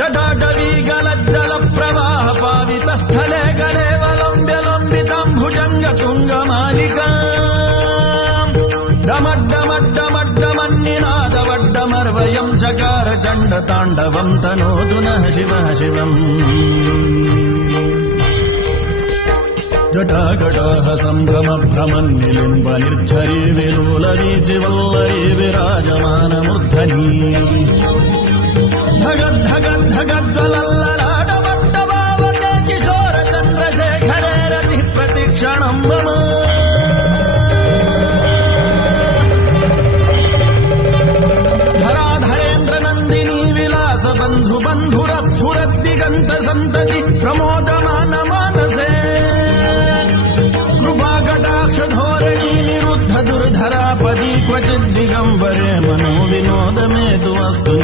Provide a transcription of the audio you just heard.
जटाटवीगलज्जल प्रवाह पावित स्थले गलेवलम्ब्य लम्बिताम्भुजङ्ग तुङ्गमालिका डमड्डमड्डमड्डमन्निनादवड्डमर्वयम् चकार चण्डताण्डवम् तनोतु नः शिवः शिवम् जटाकटाह सम्भ्रमभ्रमन्निलिम्ब निर्झरी विलोलवीचिवल्लरी विराजमानमूर्धनी धगद्धगद्धगद्वलल्ललाटपट्टभावके किशोर चन्द्रशेखरे रतिः प्रतिक्षणम् मम धराधरेन्द्र नन्दिनी विलास बन्धु बन्धुरस्फुरद्दिगन्त सन्तति प्रमोदमान मानसे कृपाकटाक्षधोरणी निरुद्ध दुर्धरापदी क्वचिद्दिगम्बरे मनो विनोद मे तु अस्तु